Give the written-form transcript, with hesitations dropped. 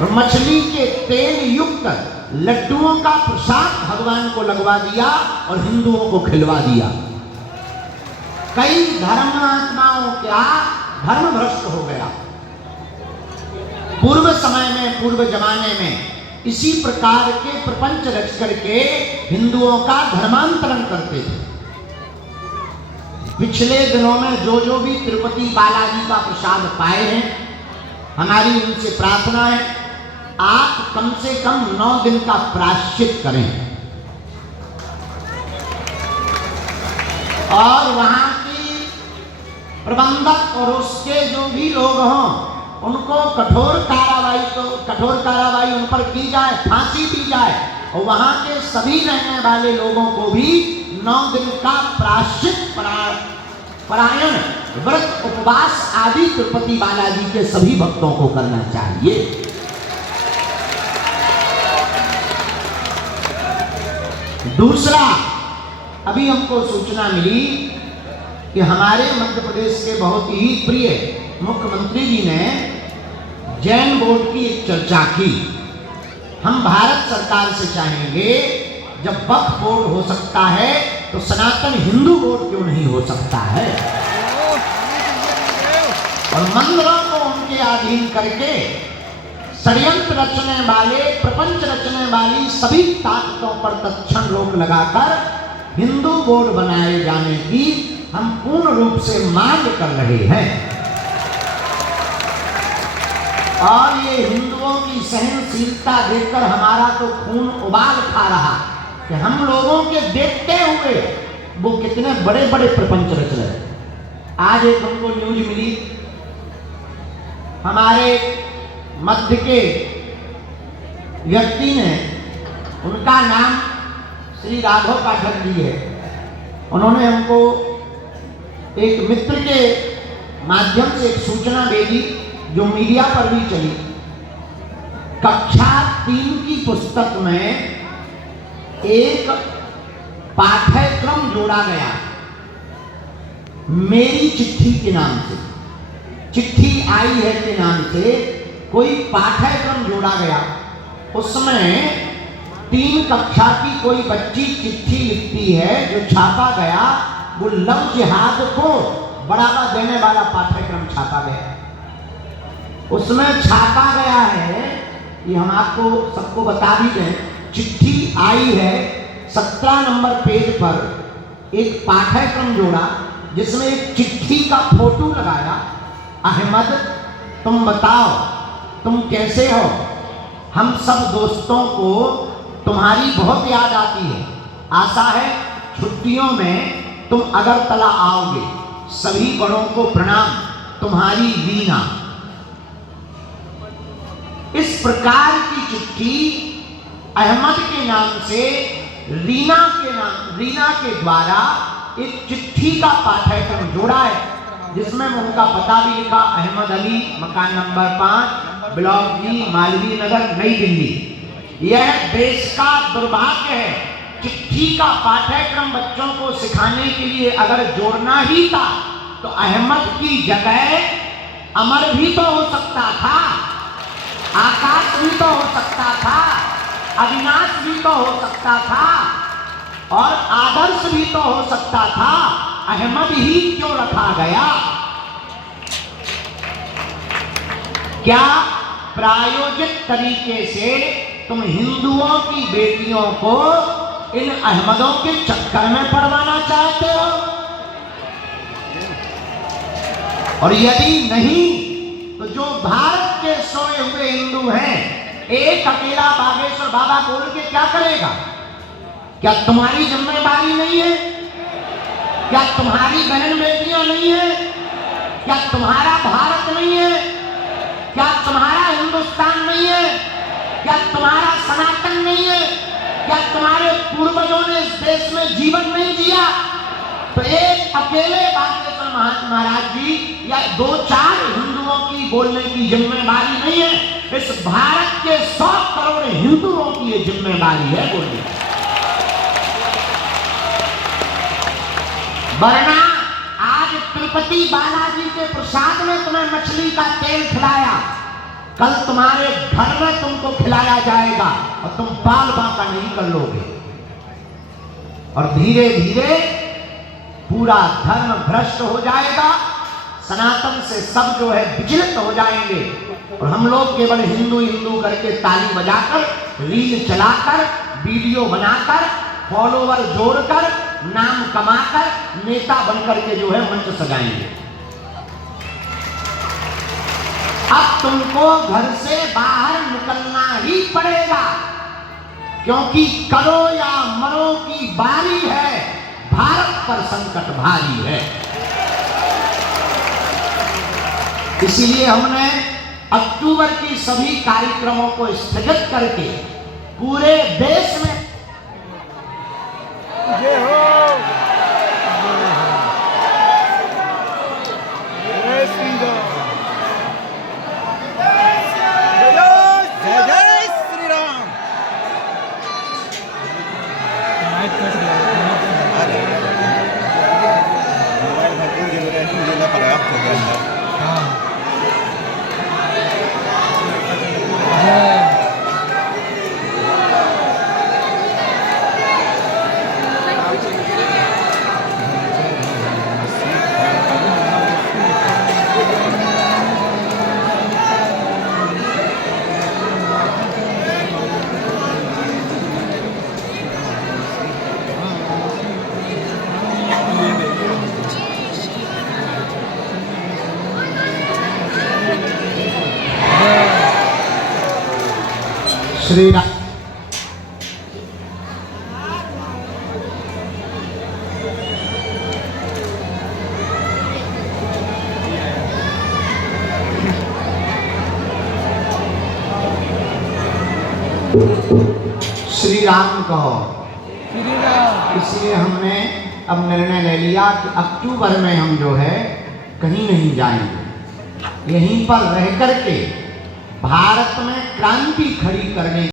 और मछली के तेल युक्त लड्डुओं का प्रसाद भगवान को लगवा दिया और हिंदुओं को खिलवा दिया। कई धर्मात्माओं का धर्म भ्रष्ट हो गया। पूर्व समय में, पूर्व जमाने में इसी प्रकार के प्रपंच रच करके हिंदुओं का धर्मांतरण करते थे। पिछले दिनों में जो भी तिरुपति बालाजी का प्रसाद पाए हैं, हमारी उनसे प्रार्थना है आप कम से कम 9 दिन का प्रायश्चित करें और वहां की प्रबंधक और उसके जो भी लोग हों उनको कठोर कार्रवाई उन पर की जाए, फांसी दी जाए और वहां के सभी रहने वाले लोगों को भी 9 दिन का प्रायश्चित परायण व्रत उपवास आदि तिरुपति बालाजी के सभी भक्तों को करना चाहिए। दूसरा, अभी हमको सूचना मिली कि हमारे मध्य प्रदेश के बहुत ही प्रिय मुख्यमंत्री जी ने जैन बोर्ड की एक चर्चा की। हम भारत सरकार से चाहेंगे जब वक्फ बोर्ड हो सकता है तो सनातन हिंदू बोर्ड क्यों नहीं हो सकता है, और मंदिरों को उनके अधीन करके षड्यंत्र रचने वाले, प्रपंच रचने वाली सभी ताकतों पर तत्क्षण रोक लगाकर हिंदू बोर्ड बनाए जाने की हम पूर्ण रूप से मांग कर रहे हैं। और ये हिंदुओं की सहनशीलता देखकर हमारा तो खून उबाल खा रहा कि हम लोगों के देखते हुए वो कितने बड़े बड़े प्रपंच रच रहे हैं। आज एक हमको न्यूज मिली, हमारे मध्य के व्यक्ति ने, उनका नाम श्री राघव पाठक जी है, उन्होंने हमको एक मित्र के माध्यम से एक सूचना भेजी जो मीडिया पर भी चली। कक्षा 3 की पुस्तक में एक पाठ्यक्रम जोड़ा गया मेरी चिट्ठी के नाम से, चिट्ठी आई है के नाम से कोई पाठ्यक्रम जोड़ा गया। उसमें 3 कक्षा की कोई बच्ची चिट्ठी लिखती है, जो छापा गया वो लव जिहाद को बढ़ावा देने वाला पाठ्यक्रम छापा गया। उसमें छापा गया है, ये हम आपको सबको बता भी दें, चिट्ठी आई है 17 नंबर पेज पर एक पाठ्यक्रम जोड़ा जिसमें एक चिट्ठी का फोटो लगाया। अहमद तुम बताओ तुम कैसे हो, हम सब दोस्तों को तुम्हारी बहुत याद आती है, आशा है छुट्टियों में तुम अगरतला आओगे, सभी बड़ों को प्रणाम, तुम्हारी वीना। इस प्रकार की चिट्ठी अहमद के नाम से रीना के द्वारा एक चिट्ठी का पाठ्यक्रम जोड़ा है, जिसमें उनका पता भी लिखा, अहमद अली, मकान नंबर 5, ब्लॉक जी, मालवीय नगर, नई दिल्ली। यह देश का दुर्भाग्य है। चिट्ठी का पाठ्यक्रम बच्चों को सिखाने के लिए अगर जोड़ना ही था तो अहमद की जगह अमर भी तो हो सकता था, आकाश भी तो हो सकता था, अविनाश भी तो हो सकता था और आदर्श भी तो हो सकता था। अहमद ही क्यों रखा गया? क्या प्रायोजित तरीके से तुम हिंदुओं की बेटियों को इन अहमदों के चक्कर में पड़वाना चाहते हो? और यदि नहीं तो जो भारत के सोए हुए हिंदू हैं, एक अकेला बागेश्वर बाबा बोल के क्या करेगा? क्या तुम्हारी जिम्मेदारी नहीं है? क्या तुम्हारी बहन बेटियां नहीं है? क्या तुम्हारा भारत नहीं है? क्या तुम्हारा हिंदुस्तान नहीं है? क्या तुम्हारा सनातन नहीं है? क्या तुम्हारे पूर्वजों ने इस देश में जीवन नहीं जिया? तो एक अकेले बागेश्वर महाराज जी या 2-4 हिंदुओं की बोलने की जिम्मेदारी नहीं है, इस भारत के 100 करोड़ हिंदुओं की ये जिम्मेदारी है बोलने। वरना आज तिरुपति बालाजी के प्रसाद में तुम्हें मछली का तेल खिलाया, कल तुम्हारे घर में तुमको खिलाया जाएगा और तुम बाल बांका नहीं कर लोगे। और धीरे धीरे पूरा धर्म भ्रष्ट हो जाएगा, सनातन से सब जो है विचलित हो जाएंगे और हम लोग केवल हिंदू हिंदू करके ताली बजाकर, रील चलाकर, वीडियो बनाकर, फॉलोवर जोड़कर, नाम कमाकर, नेता बनकर के जो है मंच सजाएंगे। अब तुमको घर से बाहर निकलना ही पड़ेगा, क्योंकि करो या मरो की बारी है, भारत पर संकट भारी है। इसीलिए हमने अक्टूबर की सभी कार्यक्रमों को स्थगित करके पूरे देश में श्री राम कहो। इसलिए हमने अब निर्णय ले लिया कि अक्टूबर में हम जो है कहीं नहीं जाएंगे, यहीं पर रह करके भारत में क्रांति खड़ी करने